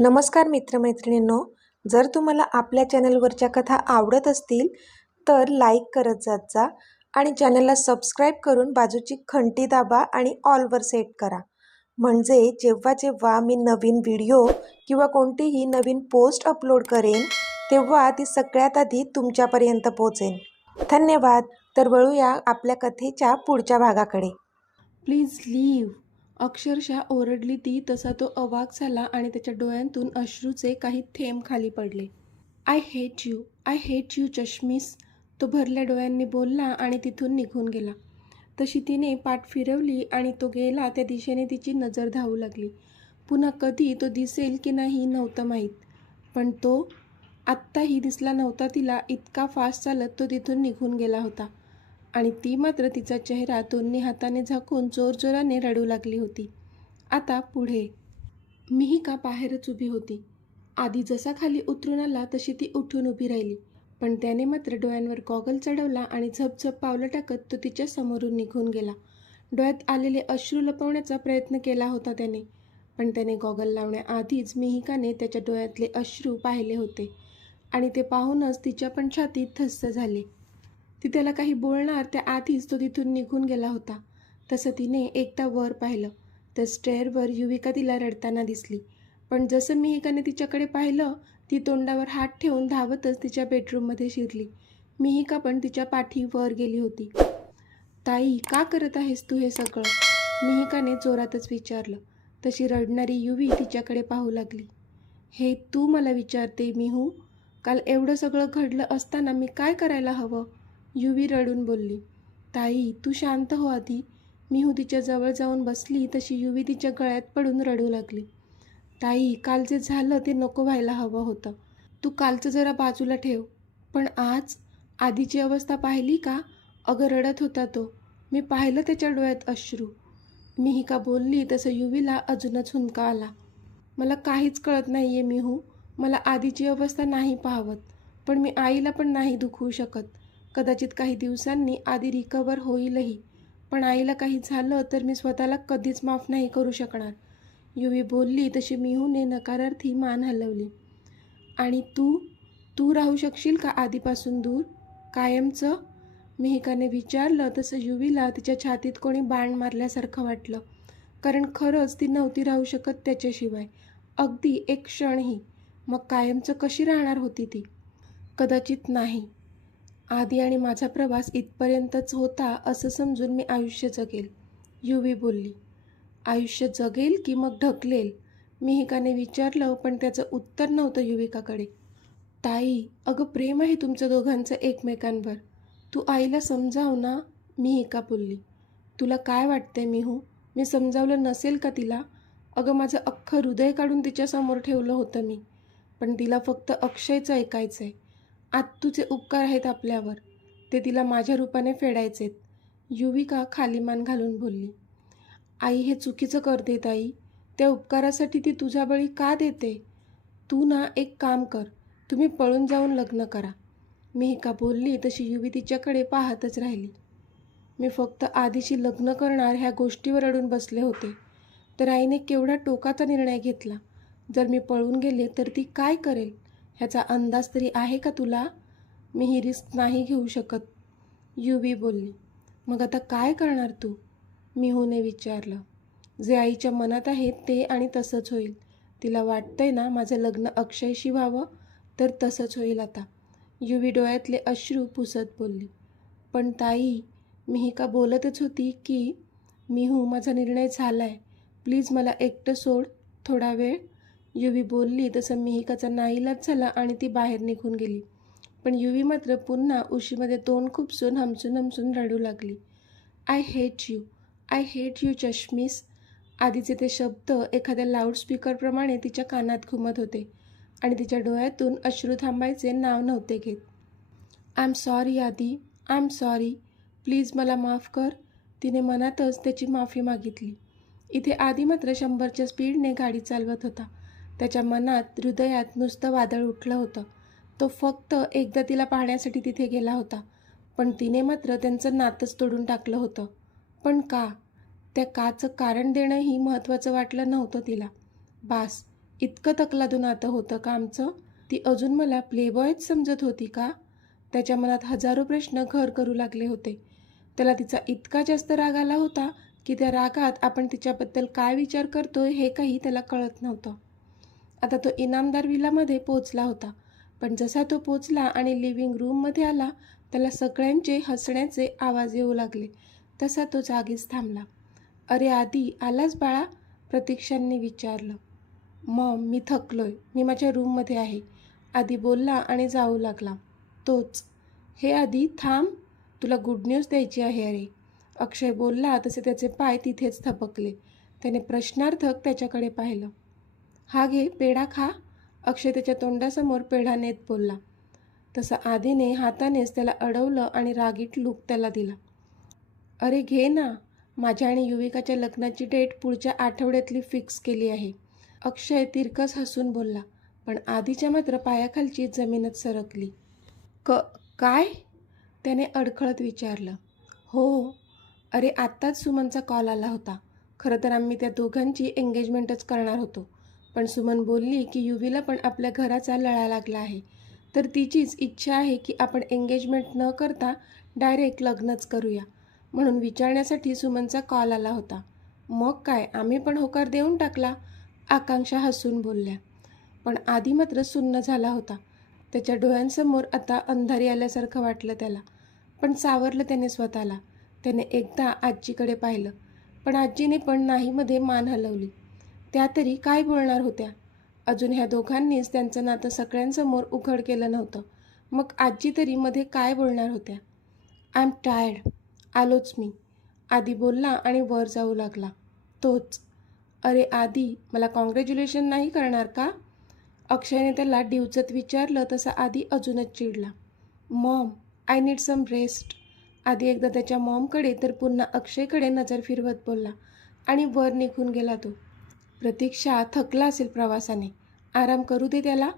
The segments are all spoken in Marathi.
नमस्कार मित्रमैत्रिणींनो, जर तुम्हाला आपल्या चॅनलवरच्या कथा आवडत असतील तर लाईक करत जात जा आणि चॅनलला सबस्क्राईब करून बाजूची घंटी दाबा आणि ऑलवर सेट करा. म्हणजे जेव्हा जेव्हा मी नवीन व्हिडिओ किंवा कोणतीही नवीन पोस्ट अपलोड करेन तेव्हा ती सगळ्यात आधी तुमच्यापर्यंत पोहोचेल. धन्यवाद. तर वळूया आपल्या कथेच्या पुढच्या भागाकडे. प्लीज लीव्ह, अक्षरशः ओरडली ती. तसा तो अवाक झाला आणि त्याच्या डोळ्यांतून अश्रूचे काही थेंब खाली पडले. आय हेट यू चष्मीस, तो भरल्या डोळ्यांनी बोलला आणि तिथून निघून गेला. तशी तिने पाठ फिरवली आणि तो गेला त्या दिशेने तिची नजर धावू लागली. पुन्हा कधी तो दिसेल की नाही नव्हतं माहीत, पण तो आत्ताही दिसला नव्हता तिला. इतका फास्ट चालत तो तिथून निघून गेला होता आणि ती मात्र तिचा चेहरा दोन्ही हाताने झाकून जोरजोराने रडू लागली होती. आता पुढे. मिहिका बाहेरच उभी होती. आधी जसा खाली उतरून आला तशी ती उठून उभी राहिली, पण त्याने मात्र डोळ्यांवर गॉगल चढवला आणि झपझप पावलं टाकत तो तिच्या समोरून निघून गेला. डोळ्यात आलेले अश्रू लपवण्याचा प्रयत्न केला होता त्याने, पण त्याने गॉगल लावण्याआधीच मिहिकाने त्याच्या डोळ्यातले अश्रू पाहिले होते आणि ते पाहूनच तिच्या पण छातीत धस्स झाले. ती त्याला काही बोलणार त्याआधीच तो तिथून निघून गेला होता. तसं तिने एकदा वर पाहिलं तर स्टेअरवर युविका तिला रडताना दिसली, पण जसं मिहिकाने तिच्याकडे पाहिलं ती तोंडावर हात ठेवून धावतच तिच्या बेडरूममध्ये शिरली. मिहिका पण तिच्या पाठी वर गेली होती. ताई, का करत आहेस तू हे सगळं? मिहिकाने जोरातच विचारलं. तशी रडणारी युवी तिच्याकडे पाहू लागली. हे तू मला विचारते मिहू? काल एवढं सगळं घडलं असताना मी काय करायला हवं? युवी रडून बोलली. ताई, तू शांत हो आधी. मिहू तिच्या जवळ जाऊन बसली तशी युवी तिच्या गळ्यात पडून रडू लागली. ताई, काल जे झालं ते नको व्हायला हवं होतं. तू कालचं जरा बाजूला ठेव, पण आज आधीची अवस्था पाहिली का? अगं रडत होता तो. मी पाहिलं त्याच्या डोळ्यात अश्रू. मिहिका बोलली तसं युवीला अजूनच हुंदका आला. मला काहीच कळत नाही आहे मिहू. मला आधीची अवस्था नाही पाहवत, पण मी आईला पण नाही दुखवू शकत. कदाचित काही दिवसांनी आधी रिकवर होईलही, पण आईला काही झालं तर मी स्वतःला कधीच माफ नाही करू शकणार. युवी बोलली तशी मिहूने नकारार्थी मान हलवली. आणि तू तू राहू शकशील का आधीपासून दूर, कायमचं? मिहिकाने विचारलं. तसं युवीला तिच्या छातीत कोणी बाण मारल्यासारखं वाटलं, कारण खरंच ती नव्हती राहू शकत त्याच्याशिवाय, अगदी एक क्षणही. मग कायमचं कशी राहणार होती ती? कदाचित नाही. आधी आणि माझा प्रवास इथपर्यंतच होता असं समजून मी आयुष्य जगेल, युवी बोलली. आयुष्य जगेल की मग ढकलेल? मिहिकाने विचारलं, पण त्याचं उत्तर नव्हतं युविकाकडे. ताई, अगं प्रेम आहे तुमचं दोघांचं एकमेकांवर. तू आईला समजाव ना, मिहिका बोलली. तुला काय वाटतंय मिहू? मी समजावलं नसेल का तिला? अगं माझं अख्खं हृदय काढून तिच्यासमोर ठेवलं होतं मी, पण तिला फक्त अक्षयचं ऐकायचं आहे. आत्तूचे उपकार आहेत आपल्यावर, ते तिला माझ्या रूपाने फेडायचेत, युविका खाली मान घालून बोलली. आई, हे चुकीचं करते ताई. त्या उपकारासाठी ती तुझा बळी का देते? तू ना एक काम कर, तुम्ही पळून जाऊन लग्न करा, मिहिका बोलली. तशी युवी तिच्याकडे पाहतच राहिली. मी फक्त आधीशी लग्न करणार ह्या गोष्टीवर अडून बसले होते, तर आईने केवढा टोकाचा निर्णय घेतला. जर मी पळून गेले तर ती काय करेल ह्याचा अंदाज तरी आहे का तुला? मी ही रिस्क नाही घेऊ शकत, युवी बोलली. मग आता काय करणार तू? मिहूने विचारलं. जे आईच्या मनात आहे ते, आणि तसंच होईल. तिला वाटतंय ना माझं लग्न अक्षयशी व्हावं, तर तसंच होईल आता, युवी डोळ्यातले अश्रू पुसत बोलली. पण ताई, मिहिका बोलतच होती की मिहू, माझा निर्णय झालाय, प्लीज मला एकटं सोड थोडा वेळ, युवी बोलली. तसं मिहिकाचा नाईलाज झाला आणि ती बाहेर निघून गेली, पण युवी मात्र पुन्हा उशीमध्ये तोंड खुपसून हमसून हमसून रडू लागली. आय हेट यू चष्मीस. आधीचे ते शब्द एखाद्या लाऊडस्पीकरप्रमाणे तिच्या कानात घुमत होते आणि तिच्या डोळ्यातून अश्रू थांबायचे नाव नव्हते घेत. आय एम सॉरी आधी, आय एम सॉरी, प्लीज मला माफ कर, तिने मनातच त्याची माफी मागितली. इथे आधी मात्र 100च्या स्पीडने गाडी चालवत होता. त्याच्या मनात, हृदयात नुसतं वादळ उठलं होतं. तो फक्त एकदा तिला पाहण्यासाठी तिथे गेला होता, पण तिने मात्र त्यांचं नातंच तोडून टाकलं होतं. पण का? त्या काचं कारण देणंही महत्त्वाचं वाटलं नव्हतं तिला. बास, इतकं तकलादून नातं होतं का आमचं? ती अजून मला प्लेबॉयच समजत होती का? त्याच्या मनात हजारो प्रश्न घर करू लागले होते. त्याला तिचा इतका जास्त राग आला होता की त्या रागात आपण तिच्याबद्दल काय विचार करतोय हे काही त्याला कळत नव्हतं. आता तो इनामदार विलामध्ये पोचला होता. पण जसा तो पोचला आणि लिव्हिंग रूममध्ये आला, त्याला सगळ्यांचे हसण्याचे आवाज येऊ लागले. तसा तो जागीच थांबला. "अरे आदी, आलास बाळा?" प्रतीक्षांनी विचारलं. "मॉम, मी थकलोय. मी माझ्या रूममध्ये आहे," आदी बोलला आणि जाऊ लागला. तोच, "हे आदी, थांब. तुला गुड न्यूज द्यायची आहे अरे," अक्षय बोलला तसे त्याचे पाय तिथेच थपकले. त्याने प्रश्नार्थक त्याच्याकडे पाहिलं. "हा घे, पेढा खा," अक्षय त्याच्या तोंडासमोर पेढा नेत बोलला. तसं आधीने हातानेच त्याला अडवलं आणि रागीट लूक त्याला दिला. "अरे घे ना. माझ्या आणि युविकाच्या लग्नाची डेट पुढच्या आठवड्यातली फिक्स केली आहे," अक्षय तिरकस हसून बोलला. पण आधीच्या मात्र पायाखालची जमीनच सरकली. काय?" त्याने अडखळत विचारलं. "हो. अरे आत्ताच सुमनचा कॉल आला होता. खरं तर आम्ही त्या दोघांची एंगेजमेंटच करणार होतो. पण सुमन बोलली की युवीला पण आपल्या घराचा लळा लागला आहे. तर तिचीच इच्छा आहे की आपण एंगेजमेंट न करता डायरेक्ट लग्नच करूया. म्हणून विचारण्यासाठी सुमनचा कॉल आला होता. मग काय, आम्ही पण होकार देऊन टाकला," आकांक्षा हसून बोलल्या. पण आधी मात्र सुन्न झाला होता. त्याच्या डोळ्यांसमोर आता अंधारी आल्यासारखं वाटलं त्याला. पण सावरलं त्याने स्वतःला. त्याने एकदा आजीकडे पाहिलं. पण आजीने पण नाहीमध्ये मान हलवली. त्या तरी काय बोलणार होत्या? अजून ह्या दोघांनीच त्यांचं नातं सगळ्यांसमोर उघड केलं नव्हतं. मग आजी तरी मध्ये काय बोलणार होत्या? "I am tired. आलोच मी," आदी बोलला आणि वर जाऊ लागला. तोच, "अरे आदी, मला कॉंग्रॅच्युलेशन नाही करणार का?" अक्षयने त्याला डिवचत विचारलं तसा आदी अजूनच चिडला. "Mom, I need some rest," आधी एकदा त्याच्या मॉमकडे तर पुन्हा अक्षयकडे नजर फिरवत बोलला आणि वर निघून गेला तो. प्रतीक्षा थकला असेल प्रवासाने. आराम करू दे त्याला,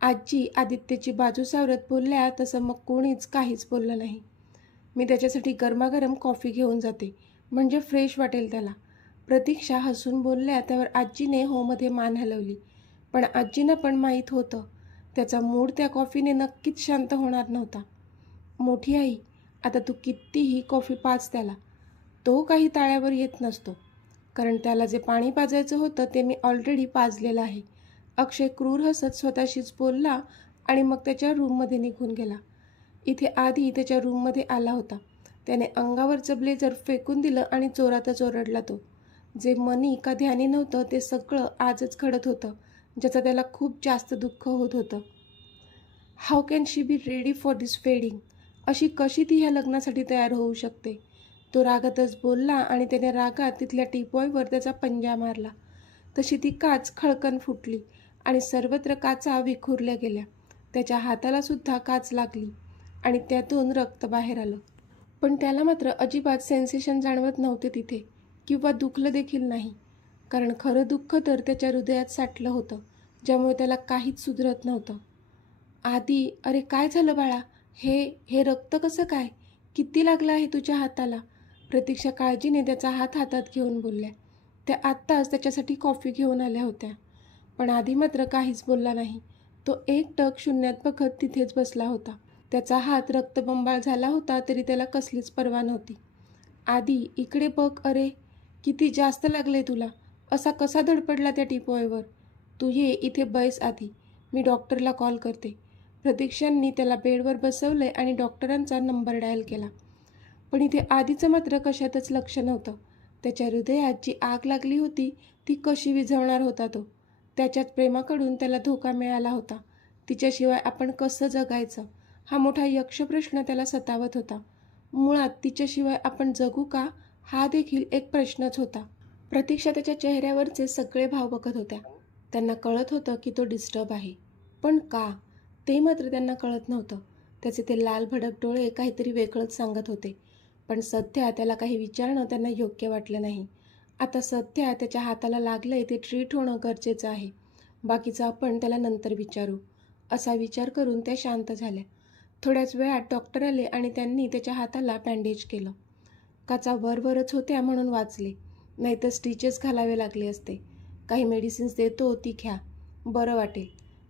आजी आदित्यची बाजू सावरत बोलल्या. तसं मग कोणीच काहीच बोललं नाही. "मी त्याच्यासाठी गरमागरम कॉफी घेऊन जाते, म्हणजे फ्रेश वाटेल त्याला," प्रतीक्षा हसून बोलल्या. त्यावर आजीने होमध्ये मान हलवली. पण आजींना पण माहीत होतं त्याचा मूड त्या कॉफीने नक्कीच शांत होणार नव्हता. "मोठी आई, आता तू कितीही कॉफी पाज त्याला. तो काही ताळ्यावर येत नसतो. कारण त्याला जे पाणी पाजायचं होतं ते मी ऑलरेडी पाजलेलं आहे," अक्षय क्रूर हसत स्वतःशीच बोलला आणि मग त्याच्या रूममध्ये निघून गेला. इथे आधी त्याच्या रूममध्ये आला होता. त्याने अंगावरचं ब्लेझर फेकून दिलं आणि जोरातच ओरडला तो. जे मनी का ध्यानी नव्हतं ते सगळं आजच घडत होतं, ज्याचं त्याला खूप जास्त दुःख होत होतं. How can she be ready for this wedding? अशी कशी ती ह्या लग्नासाठी तयार होऊ शकते? तो रागातच बोलला आणि त्याने रागात तिथल्या टीपॉयवर त्याचा पंजा मारला. तशी ती काच खळकन फुटली आणि सर्वत्र काचा विखुरल्या गेल्या. त्याच्या हाताला सुद्धा काच लागली आणि त्यातून रक्त बाहेर आलं. पण त्याला मात्र अजिबात सेन्सेशन जाणवत नव्हते तिथे, किंवा दुखलं देखील नाही. कारण खरं दुःख तर त्याच्या हृदयात साठलं होतं, ज्यामुळे त्याला काहीच सुधरत नव्हतं. "आदी, अरे काय झालं बाळा? हे रक्त कसं काय? किती लागलं आहे तुझ्या हाताला?" प्रतीक्षा काळजीने त्याचा हात हातात घेऊन बोलल्या. त्या आत्ताच त्याच्यासाठी कॉफी घेऊन आल्या होत्या. पण आधी मात्र काहीच बोलला नाही. तो एकटक शून्यात बघत तिथेच बसला होता. त्याचा हात रक्तबंबाळ झाला होता तरी त्याला कसलीच पर्वा नव्हती. "आदी, इकडे बघ. अरे किती जास्त लागलंय तुला. असा कसा धडपडला त्या टीपॉयवर? तू ये इथे बैस आधी, मी डॉक्टरला कॉल करते." प्रतीक्षांनी त्याला बेडवर बसवले आणि डॉक्टरांचा नंबर डायल केला. पण इथे आधीचं मात्र कशातच लक्ष नव्हतं. त्याच्या हृदयात जी आग लागली होती ती कशी विझवणार होता तो? त्याच्याच प्रेमाकडून त्याला धोका मिळाला होता. तिच्याशिवाय आपण कसं जगायचं, हा मोठा यक्षप्रश्न त्याला सतावत होता. मुळात तिच्याशिवाय आपण जगू का, हा देखील एक प्रश्नच होता. प्रतीक्षा त्याच्या चेहऱ्यावरचे सगळे भाव बघत होत्या. त्यांना कळत होतं की तो डिस्टर्ब आहे. पण का, ते मात्र त्यांना कळत नव्हतं. त्याचे ते लाल भडक डोळे काहीतरी वेगळंच सांगत होते. पण सध्या त्याला काही विचारणं त्यांना योग्य वाटलं नाही. आता सध्या त्याच्या हाताला लागलंय ते ट्रीट होणं गरजेचं आहे. बाकीचं आपण त्याला नंतर विचारू, असा विचार करून त्या शांत झाल्या. थोड्याच वेळात डॉक्टर आले आणि त्यांनी त्याच्या हाताला बँडेज केलं. काचा वरवरच होत्या म्हणून वाचले, नाहीतर स्टिचेस घालावे लागले असते. "काही मेडिसिन्स देतो, ती घ्या," बरं वाटेल.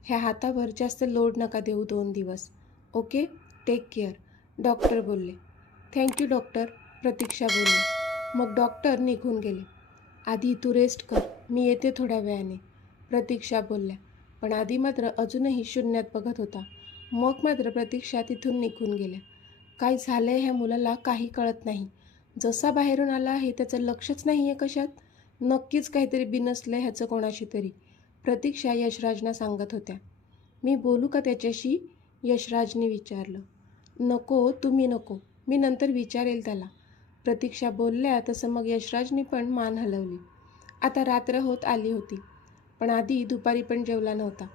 ह्या हातावर जास्त लोड नका देऊ 2 दिवस. ओके, टेक केअर, डॉक्टर बोलले. थँक्यू डॉक्टर, प्रतीक्षा बोलली. मग डॉक्टर निघून गेले. आधी तू रेस्ट कर, मी येते थोड्या वेळाने, प्रतीक्षा बोलल्या. पण आधी मात्र अजूनही शून्यात बघत होता. मग मात्र प्रतीक्षा तिथून निघून गेल्या. काय झालंय ह्या मुलाला काही कळत नाही. जसा बाहेरून आला आहे त्याचं लक्षच नाही आहे कशात. नक्कीच काहीतरी बिनसलंय ह्याचं कोणाशी तरी, प्रतीक्षा यशराजना सांगत होत्या. मी बोलू का त्याच्याशी, यशराजने विचारलं. नको, तुम्ही नको, मी नंतर विचारेल त्याला, प्रतीक्षा बोलल्या. तसं मग यशराजने पण मान हलवली. आता रात्र होत आली होती, पण आधी दुपारी पण जेवला नव्हता,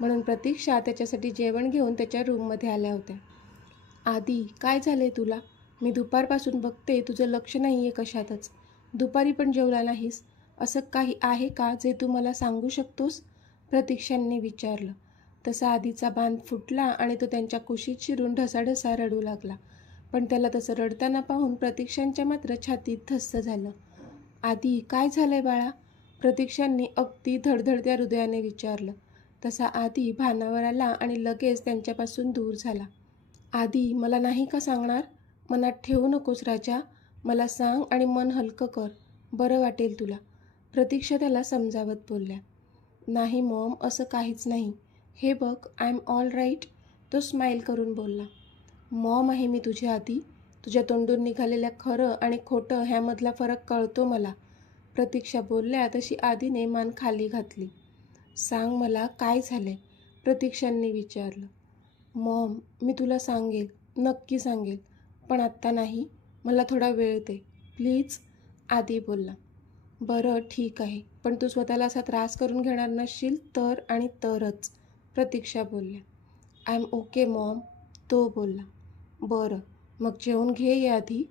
म्हणून प्रतीक्षा त्याच्यासाठी जेवण घेऊन त्याच्या रूममध्ये आल्या होत्या. आधी काय झालंय तुला? मी दुपारपासून बघते तुझं लक्ष नाही आहे कशातच. दुपारी पण जेवला नाहीस. असं काही आहे का जे तू मला सांगू शकतोस, प्रतीक्षांनी विचारलं. तसा आधीचा बांध फुटला आणि तो त्यांच्या कुशीत शिरून ढसाढसा रडू लागला. पण त्याला तसं रडताना पाहून प्रतीक्षांच्या मात्र छातीत धस्स झालं. आधी काय झालंय बाळा, प्रतीक्षांनी अगदी धडधडत्या हृदयाने विचारलं. तसा आधी भानावर आला आणि लगेच त्यांच्यापासून दूर झाला. आधी मला नाही का सांगणार? मनात ठेवू नकोस राजा, मला सांग आणि मन हलकं कर, बरं वाटेल तुला, प्रतीक्षा त्याला समजावत बोलल्या. नाही मॉम, असं काहीच नाही. हे बघ, आय एम ऑल राईट, तो स्माईल करून बोलला. मॉम आहे मी तुझी आधी. तुझ्या तोंडून निघालेल्या खरं आणि खोटं ह्यामधला फरक कळतो मला, प्रतीक्षा बोलल्या. तशी आधीने मान खाली घातली. सांग मला काय झालंय, प्रतीक्षांनी विचारलं. मॉम, मी तुला सांगेल, नक्की सांगेल, पण आत्ता नाही, मला थोडा वेळ दे प्लीज, आधी बोलला. बरं ठीक आहे, पण तू स्वतःला असा त्रास करून घेणार नसशील तर आणि तरच, प्रतीक्षा बोलल्या. आय एम ओके मॉम, तो बोलला. बरं, मग जेवून घे या आधी,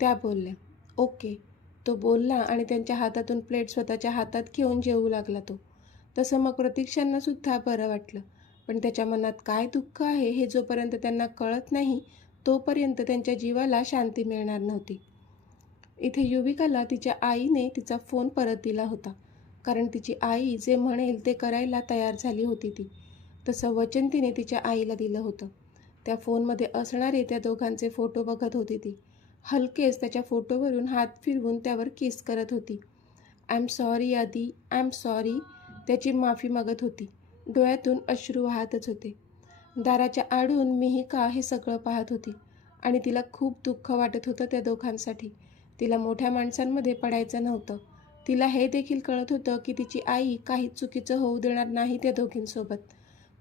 त्या बोलल्या. ओके, तो बोलला आणि त्यांच्या हातातून प्लेट स्वतःच्या हातात घेऊन जेवू लागला तो. तसं मग प्रतीक्षांनासुद्धा बरं वाटलं. पण त्याच्या मनात काय दुःख आहे हे जोपर्यंत त्यांना कळत नाही तोपर्यंत त्यांच्या जीवाला शांती मिळणार नव्हती. इथे युविकाला तिच्या आईने तिचा फोन परत दिला होता, कारण तिची आई जे म्हणेल ते करायला तयार झाली होती ती. तसं वचन तिने तिच्या आईला दिलं होतं. त्या फोनमध्ये असणारे त्या दोघांचे फोटो बघत होती ती. हलकेच त्याच्या फोटोवरून हात फिरवून त्यावर किस करत होती. आय एम सॉरी आधी, आय एम सॉरी, त्याची माफी मागत होती. डोळ्यातून अश्रू वाहतच होते. दाराच्या आडून मिहिका हे सगळं पाहत होती आणि तिला खूप दुःख वाटत होतं त्या दोघांसाठी. तिला मोठ्या माणसांमध्ये पडायचं नव्हतं. तिला हे देखील कळत होतं की तिची आई काही चुकीचं होऊ देणार नाही त्या दोघींसोबत.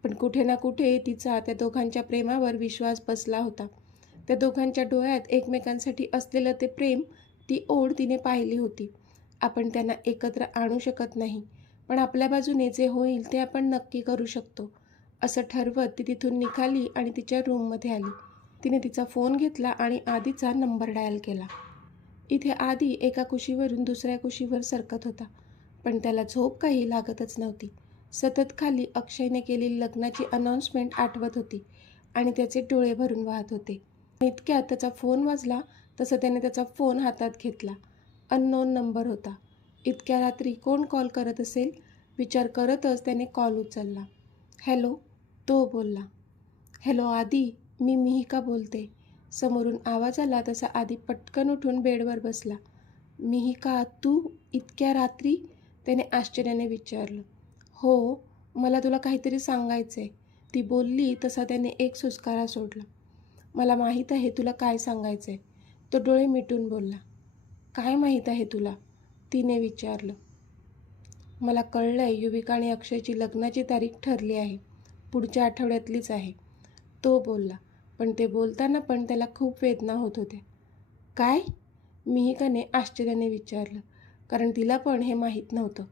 पण कुठे ना कुठे तिचा त्या दोघांच्या प्रेमावर विश्वास बसला होता. त्या दोघांच्या डोळ्यात एकमेकांसाठी असलेलं ते प्रेम, ती ओढ तिने पाहिली होती. आपण त्यांना एकत्र आणू शकत नाही, पण आपल्या बाजूने जे होईल ते आपण नक्की करू शकतो, असं ठरवत ती तिथून निघाली आणि तिच्या रूममध्ये आली. तिने तिचा फोन घेतला आणि आधीचा नंबर डायल केला. इथे आधी एका कुशीवरून दुसऱ्या कुशीवर सरकत होता, पण त्याला झोप काही लागतच नव्हती. सतत खाली अक्षयने केलेली लग्नाची अनाउन्समेंट आठवत होती आणि त्याचे डोळे भरून वाहत होते. इतक्यात त्याचा फोन वाजला. तसं त्याने त्याचा फोन हातात घेतला. अननोन नंबर होता. इतक्या रात्री कोण कॉल करत असेल, विचार करतच त्याने कॉल उचलला. हॅलो, तो बोलला. हॅलो आदी, मी मिहिका बोलते, समोरून आवाज आला. तसा आधी पटकन उठून बेडवर बसला. मिहिका, तू इतक्या रात्री, त्याने आश्चर्याने विचारलं. हो, मला तुला काहीतरी सांगायचं आहे, ती बोलली. तसा त्याने एक सुस्कारा सोडला. मला माहीत आहे तुला काय सांगायचं आहे, तो डोळे मिटून बोलला. काय माहीत आहे तुला, तिने विचारलं. मला कळलं आहे, युविका आणि अक्षयची लग्नाची तारीख ठरली आहे, पुढच्या आठवड्यातलीच आहे, तो बोलला. पण ते बोलताना पण त्याला खूप वेदना होत होत्या. काय, मिहिकाने आश्चर्याने विचारलं, कारण तिला पण हे माहीत नव्हतं.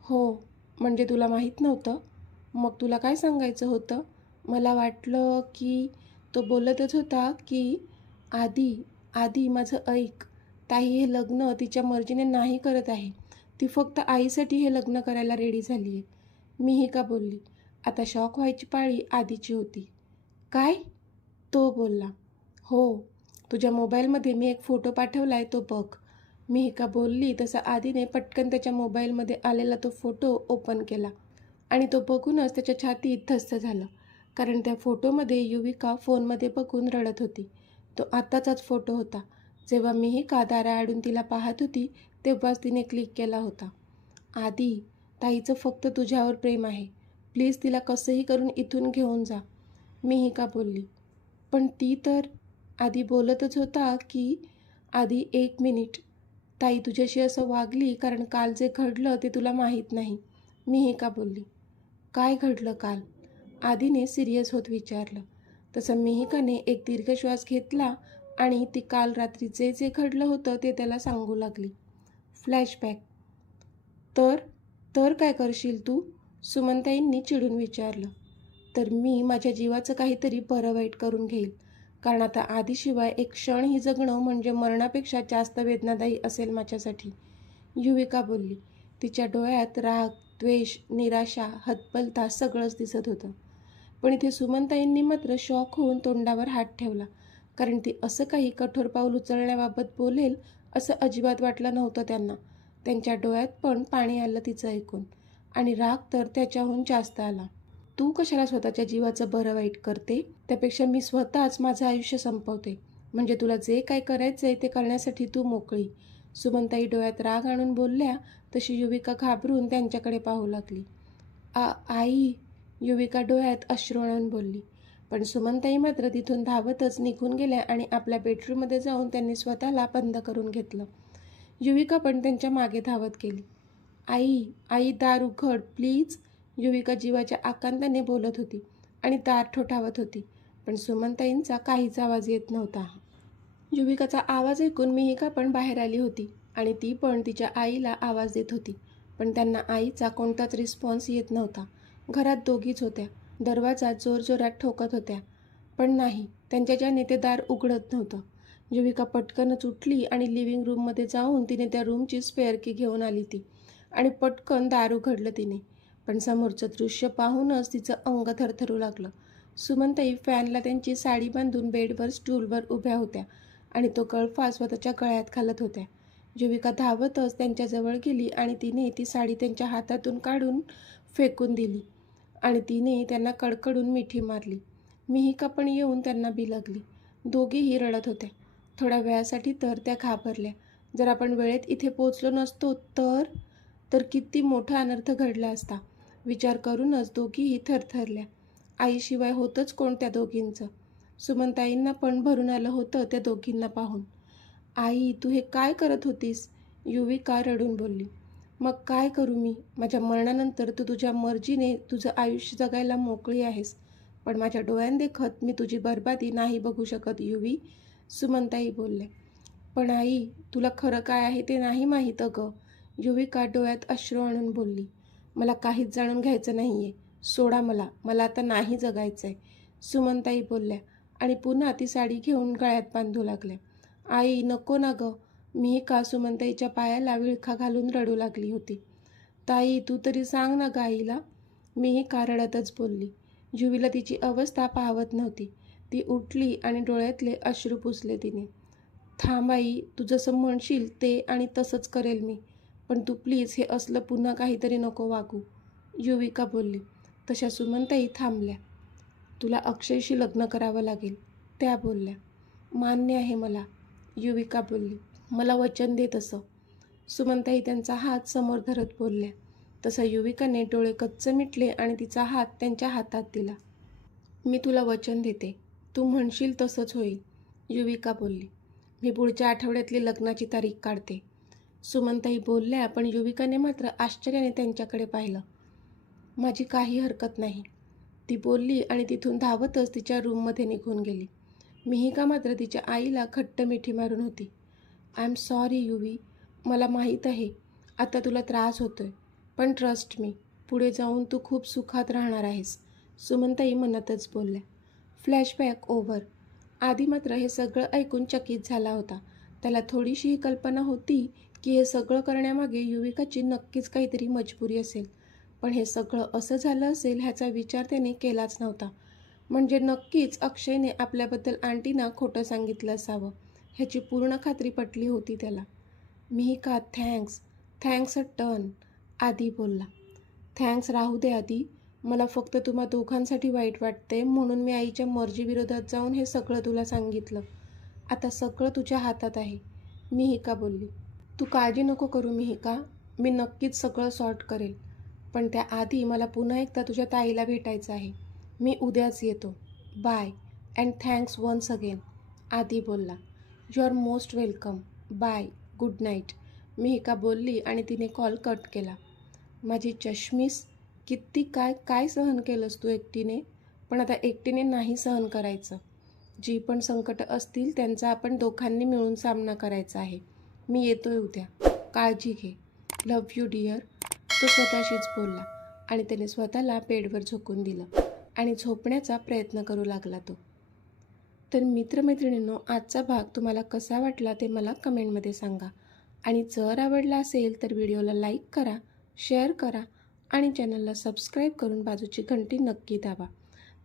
हो, म्हणजे तुला माहीत नव्हतं? मग तुला काय सांगायचं होतं? मला वाटलं की, तो बोलतच होता की आधी माझं ऐक, ताई हे लग्न तिच्या मर्जीने नाही करत आहे, ती फक्त आईसाठी हे लग्न करायला रेडी झाली आहे, मिहिका बोलली. आता शॉक व्हायची पाळी आधीची होती. काय, तो बोलला. हो, तुझ्या मोबाईलमध्ये मी एक फोटो पाठवला आहे, तो बघ, मिहिका बोलली. तसा आधीने पटकन त्याच्या मोबाईलमध्ये आलेला तो फोटो ओपन केला आणि तो बघूनच त्याच्या छातीत धस्स झालं, कारण त्या फोटोमध्ये युविका फोनमध्ये बघून रडत होती. तो आत्ताचाच फोटो होता, जेव्हा मिहिका दाराआडून तिला पाहत होती तेव्हाच तिने क्लिक केला होता. आदी, ताईचं फक्त तुझ्यावर प्रेम आहे. प्लीज तिला कसंही करून इथून घेऊन जा, मिहिका बोलली. पण ती तर, आदी बोलतच होता की आदी 1 मिनिट. ताई तुझ्याशी असं वागली कारण काल जे घडलं ते तुला माहीत नाही, मिहिका बोलली. काय घडलं काल, आदीने सिरियस होत विचारलं. तसं मिहिकाने एक दीर्घ श्वास घेतला आणि ती काल रात्री जे जे घडलं होतं ते त्याला सांगू लागली. फ्लॅशबॅक. तर तर काय करशील तू, सुमनताईंनी चिडून विचारलं. तर मी माझ्या जीवाचं काहीतरी बरं वाईट करून घेईल, कारण आता आधीशिवाय एक क्षणही जगणं म्हणजे मरणापेक्षा जास्त वेदनादायी असेल माझ्यासाठी, युविका बोलली. तिच्या डोळ्यात राग, द्वेष, निराशा, हतबलता सगळंच दिसत होतं. पण इथे सुमनताईंनी मात्र शॉक होऊन तोंडावर हात ठेवला, कारण ती असं काही कठोर पाऊल उचलण्याबाबत बोलेल असं अजिबात वाटलं नव्हतं त्यांना. त्यांच्या डोळ्यात पण पाणी आलं तिचं ऐकून, आणि राग तर त्याच्याहून जास्त आला. तू कशाला स्वतःच्या जीवाचं बरं वाईट करते, त्यापेक्षा मी स्वतःच माझं आयुष्य संपवते, म्हणजे तुला जे काय करायचं आहे ते करण्यासाठी तू मोकळी, सुमनताई डोळ्यात राग आणून बोलल्या. तशी युविका घाबरून त्यांच्याकडे पाहू लागली. आई, युविका डोळ्यात अश्रू आणून बोलली. पण सुमनताई मात्र तिथून धावतच निघून गेल्या आणि आपल्या बेडरूममध्ये जाऊन त्यांनी स्वतःला बंद करून घेतलं. युविका पण त्यांच्या मागे धावत गेली. आई, आई दार उघड प्लीज, युविका जीवाच्या आकांताने बोलत होती आणि दार ठोठावत होती, पण सुमनताईंचा काहीच आवाज येत नव्हता. युविकाचा आवाज ऐकून मिहिका पण बाहेर आली होती आणि ती पण तिच्या आईला आवाज देत होती, पण त्यांना आईचा कोणताच रिस्पॉन्स येत नव्हता. घरात दोघीच होत्या. दरवाजा जोरजोरात ठोकत होत्या, पण नाही, त्यांच्याच्याने ते दार उघडत नव्हतं. युविका पटकनच उठली आणि लिव्हिंग रूममध्ये जाऊन तिने त्या रूमची स्पेअर की घेऊन आली ती, आणि पटकन दार उघडलं तिने. पण समोरचं दृश्य पाहूनच तिचं अंग थरथरू लागलं. सुमनताई फॅनला त्यांची साडी बांधून बेडवर स्टूलवर उभ्या होत्या आणि तो गळफा स्वतःच्या गळ्यात घालत होत्या. युविका धावतच त्यांच्याजवळ गेली आणि तिने ती साडी त्यांच्या हातातून काढून फेकून दिली आणि तिने त्यांना कडकडून मिठी मारली. मिहिका पण येऊन त्यांना बिलगली. दोघीही रडत होत्या. थोड्या वेळासाठी तर त्या घाबरल्या. जर आपण वेळेत इथे पोचलो नसतो तर किती मोठा अनर्थ घडला असता, विचार करूनच दोघीही थरथरल्या. आईशिवाय होतंच कोण त्या दोघींचं. सुमनताईंना पण भरून आलं होतं त्या दोघींना पाहून. आई, तू हे काय करत होतीस, युविका रडून बोलली. मग काय करू मी, माझ्या मरणानंतर तू तुझ्या मर्जीने तुझं आयुष्य जगायला मोकळी आहेस, पण माझ्या डोळ्यांदेखत मी तुझी बरबादी नाही बघू शकत युवी, सुमनताई बोलल्या. पण आई, तुला खरं काय आहे ते नाही माहीत अगं, युविका डोळ्यात अश्रू आणून बोलली. मला काहीच जाणून घ्यायचं नाहीये, सोडा मला आता नाही जगायचंय, सुमनताई बोलल्या आणि पुन्हा ती साडी घेऊन गळ्यात बांधू लागल्या. आई नको ना गं, मिहिका सुमनताईच्या पायाला विळखा घालून रडू लागली होती. ताई तू तरी सांग ना ग आईला, मिहिका रडतच बोलली. युवीला तिची अवस्था पाहवत नव्हती. ती उठली आणि डोळ्यातले अश्रू पुसले तिने. थांब आई, तू जसं म्हणशील ते आणि तसंच करेल मी, पण तू प्लीज हे असलं पुन्हा काहीतरी नको वागू, युविका बोलली. तशा सुमनताई थांबल्या. तुला अक्षयशी लग्न करावं लागेल, त्या बोलल्या. मान्य आहे मला, युविका बोलली. मला वचन दे तसं, सुमनताई त्यांचा हात समोर धरत बोलल्या. तसं युविकाने डोळे कच्च मिटले आणि तिचा हात त्यांच्या हातात दिला. मी तुला वचन देते, तू म्हणशील तसंच होईल, युविका बोलली. मी पुढच्या आठवड्यातली लग्नाची तारीख काढते, सुमनताई बोलल्या. पण युविकाने मात्र आश्चर्याने त्यांच्याकडे पाहिलं. माझी काही हरकत नाही, ती बोलली आणि तिथून धावतच तिच्या रूममध्ये निघून गेली. मिहिका मात्र तिच्या आईला घट्ट मिठी मारून होती. आय एम सॉरी युवी, मला माहीत आहे आता तुला त्रास होतोय, पण ट्रस्ट मी, पुढे जाऊन तू खूप सुखात राहणार आहेस, सुमनताई म्हणतच बोलल्या. Flashback over. आधी मात्र हे सगळं ऐकून चकित झाला होता. त्याला थोडीशीही कल्पना होती की हे सगळं करण्यामागे युविकाची नक्कीच काहीतरी मजबुरी असेल, पण हे सगळं असं झालं असेल ह्याचा विचार त्याने केलाच नव्हता. म्हणजे नक्कीच अक्षयने आपल्याबद्दल आंटींना खोटं सांगितलं असावं ह्याची पूर्ण खात्री पटली होती त्याला. मिहिका थँक्स अ टन, आधी बोलला. थँक्स राहू दे आधी. मला फक्त तुम्हा दोघांसाठी वाईट वाटते म्हणून मी आईच्या मर्जीविरोधात जाऊन हे सगळं तुला सांगितलं. आता सगळं तुझ्या हातात आहे, मिहिका बोलली. तू काळजी नको करू मिहिका, मी नक्कीच सगळं सॉर्ट करेल. पण त्याआधी मला पुन्हा एकदा तुझ्या ताईला भेटायचं आहे. मी उद्याच येतो. Bye and thanks once again, Aadi बोलला. You are most welcome. Bye, good night, Mihika बोलली आणि तिने कॉल कट केला. माझी चष्मीस, किती काय काय सहन केलंस तू एकटीने, पण आता एकटीने नाही सहन करायचं. जी पण संकटं असतील त्यांचा आपण दोघांनी मिळून सामना करायचा आहे. मी येतोय उद्या, काळजी घे. लव्ह यू डिअर, तो स्वतःशीच बोलला आणि त्याने स्वतःला बेडवर झोकून दिलं आणि झोपण्याचा प्रयत्न करू लागला तो. तर मित्रमैत्रिणींनो, आजचा भाग तुम्हाला कसा वाटला ते मला कमेंटमध्ये सांगा. आणि जर आवडला असेल तर व्हिडिओला लाईक करा, शेअर करा आणि चॅनलला सबस्क्राईब करून बाजूची घंटी नक्की दाबा.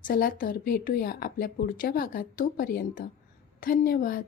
चला तर भेटूया आपल्या पुढच्या भागात. तोपर्यंत धन्यवाद.